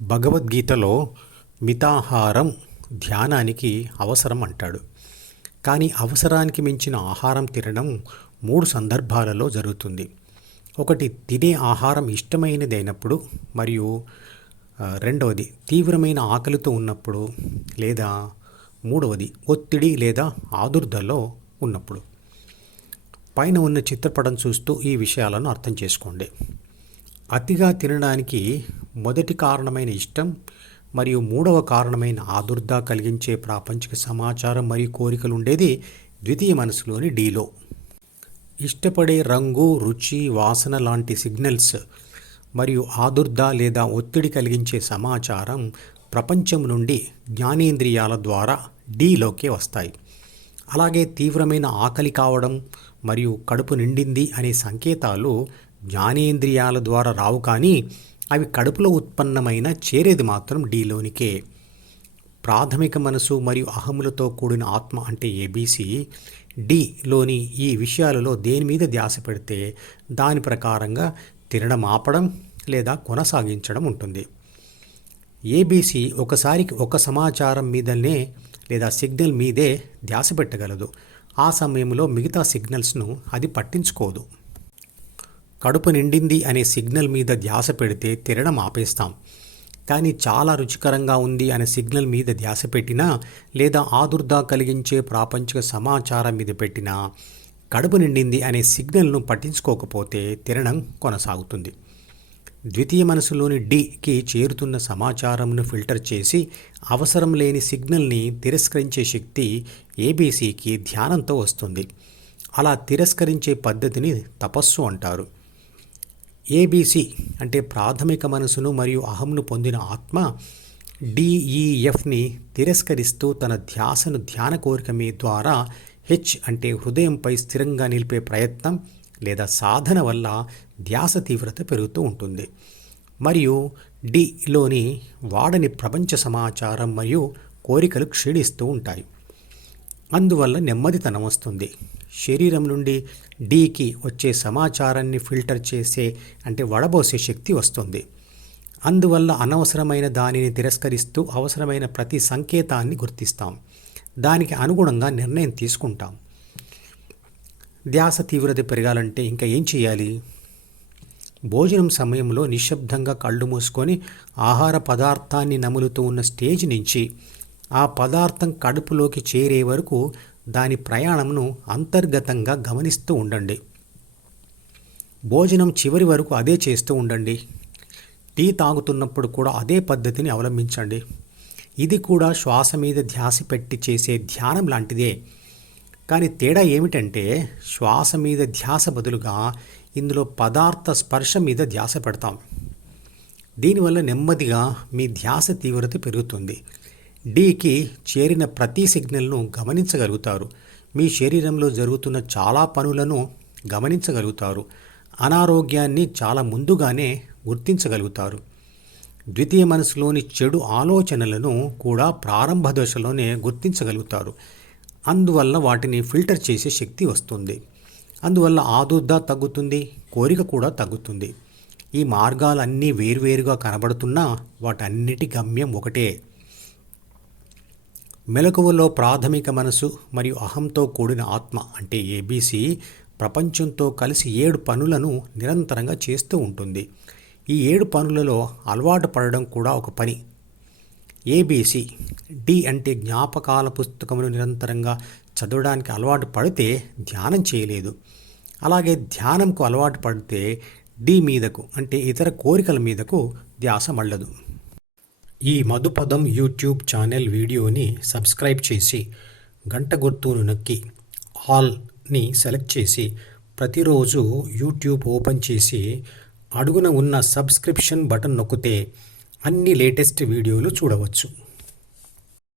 భగవద్గీతలో మితాహారం ధ్యానానికి అవసరం అంటాడు. కానీ అవసరానికి మించిన ఆహారం తినడం 3 సందర్భాలలో జరుగుతుంది. ఒకటి, తినే ఆహారం ఇష్టమైనదైనప్పుడు, మరియు రెండవది తీవ్రమైన ఆకలితో ఉన్నప్పుడు, లేదా మూడవది ఒత్తిడి లేదా ఆదుర్దలో ఉన్నప్పుడు. పైన ఉన్న చిత్రపటం చూస్తూ ఈ విషయాలను అర్థం చేసుకోండి. అతిగా తినడానికి మొదటి కారణమైన ఇష్టం, మరియు మూడవ కారణమైన ఆదుర్ద కలిగించే ప్రాపంచిక సమాచారం మరియు కోరికలు ఉండేది ద్వితీయ మనసులోని డీలో. ఇష్టపడే రంగు, రుచి, వాసన లాంటి సిగ్నల్స్ మరియు ఆదుర్ద లేదా ఒత్తిడి కలిగించే సమాచారం ప్రపంచం నుండి జ్ఞానేంద్రియాల ద్వారా డీలోకి వస్తాయి. అలాగే తీవ్రమైన ఆకలి కావడం మరియు కడుపు నిండింది అనే సంకేతాలు జ్ఞానేంద్రియాల ద్వారా రావు, కానీ అవి కడుపులో ఉత్పన్నమైన చేరేది మాత్రం డీలోనికే. ప్రాథమిక మనసు మరియు అహములతో కూడిన ఆత్మ అంటే ఏబీసీ డీలోని ఈ విషయాలలో దేని మీద ధ్యాస పెడితే దాని ప్రకారంగా తినడం ఆపడం లేదా కొనసాగించడం ఉంటుంది. ఏబీసీ ఒకసారికి ఒక సమాచారం మీదనే లేదా సిగ్నల్ మీదే ధ్యాస పెట్టగలదు. ఆ సమయంలో మిగతా సిగ్నల్స్ను అది పట్టించుకోదు. కడుపు నిండింది అనే సిగ్నల్ మీద ధ్యాస పెడితే తినడం ఆపేస్తాం. కానీ చాలా రుచికరంగా ఉంది అనే సిగ్నల్ మీద ధ్యాస పెట్టినా, లేదా ఆదుర్ద కలిగించే ప్రాపంచిక సమాచారం మీద పెట్టినా, కడుపు నిండింది అనే సిగ్నల్ను పట్టించుకోకపోతే తినడం కొనసాగుతుంది. ద్వితీయ మనసులోని డీకి చేరుతున్న సమాచారంను ఫిల్టర్ చేసి అవసరం లేని సిగ్నల్ని తిరస్కరించే శక్తి ఏబీసీకి ధ్యానంతో వస్తుంది. అలా తిరస్కరించే పద్ధతిని తపస్సు అంటారు. ఏబీసీ అంటే ప్రాథమిక మనసును మరియు అహంను పొందిన ఆత్మ డిఈఎఫ్ని తిరస్కరిస్తూ తన ధ్యాసను ధ్యాన కోరిక మీ ద్వారా హెచ్ అంటే హృదయంపై స్థిరంగా నిలిపే ప్రయత్నం లేదా సాధన వల్ల ధ్యాస తీవ్రత పెరుగుతూ ఉంటుంది. మరియు డిలోని వాడని ప్రపంచ సమాచారం మరియు కోరికలు క్షీణిస్తూ ఉంటాయి. అందువల్ల నెమ్మదితనం వస్తుంది. శరీరం నుండి డీకి వచ్చే సమాచారాన్ని ఫిల్టర్ చేసే అంటే వడబోసే శక్తి వస్తుంది. అందువల్ల అనవసరమైన దానిని తిరస్కరిస్తూ అవసరమైన ప్రతి సంకేతాన్ని గుర్తిస్తాం. దానికి అనుగుణంగా నిర్ణయం తీసుకుంటాం. ధ్యాస తీవ్రత పెరగాలంటే ఇంకా ఏం చేయాలి? భోజనం సమయంలో నిశ్శబ్దంగా కళ్ళు మూసుకొని ఆహార పదార్థాన్ని నములుతూ ఉన్న స్టేజ్ నుంచి ఆ పదార్థం కడుపులోకి చేరే వరకు దాని ప్రయాణంను అంతర్గతంగా గమనిస్తూ ఉండండి. భోజనం చివరి వరకు అదే చేస్తూ ఉండండి. టీ తాగుతున్నప్పుడు కూడా అదే పద్ధతిని అవలంబించండి. ఇది కూడా శ్వాస మీద ధ్యాస పెట్టి చేసే ధ్యానం లాంటిదే. కానీ తేడా ఏమిటంటే శ్వాస మీద ధ్యాస బదులుగా ఇందులో పదార్థ స్పర్శ మీద ధ్యాస పెడతాం. దీనివల్ల నెమ్మదిగా మీ ధ్యాస తీవ్రత పెరుగుతుంది. డీకి చేరిన ప్రతి సిగ్నల్ను గమనించగలుగుతారు. మీ శరీరంలో జరుగుతున్న చాలా పనులను గమనించగలుగుతారు. అనారోగ్యాన్ని చాలా ముందుగానే గుర్తించగలుగుతారు. ద్వితీయ మనసులోని చెడు ఆలోచనలను కూడా ప్రారంభ దశలోనే గుర్తించగలుగుతారు. అందువల్ల వాటిని ఫిల్టర్ చేసే శక్తి వస్తుంది. అందువల్ల ఆదుర్ద తగ్గుతుంది, కోరిక కూడా తగ్గుతుంది. ఈ మార్గాలన్నీ వేర్వేరుగా కనబడుతున్నా వాటన్నిటి గమ్యం ఒకటే. మెలకువలో ప్రాథమిక మనసు మరియు అహంతో కూడిన ఆత్మ అంటే ఏబీసీ ప్రపంచంతో కలిసి 7 పనులను నిరంతరంగా చేస్తూ ఉంటుంది. ఈ 7 పనులలో అలవాటు పడడం కూడా ఒక పని. ఏబీసీ డి అంటే జ్ఞాపకాల పుస్తకమును నిరంతరంగా చదవడానికి అలవాటు పడితే ధ్యానం చేయలేదు. అలాగే ధ్యానంకు అలవాటు పడితే డి మీదకు అంటే ఇతర కోరికల మీదకు ధ్యాస మళ్ళదు. ఈ మధుపదం యూట్యూబ్ ఛానల్ వీడియోని సబ్స్క్రైబ్ చేసి గంట గుర్తును నొక్కి ఆల్ని సెలెక్ట్ చేసి ప్రతిరోజు యూట్యూబ్ ఓపెన్ చేసి అడుగున ఉన్న సబ్స్క్రిప్షన్ బటన్ నొక్కితే అన్ని లేటెస్ట్ వీడియోలు చూడవచ్చు.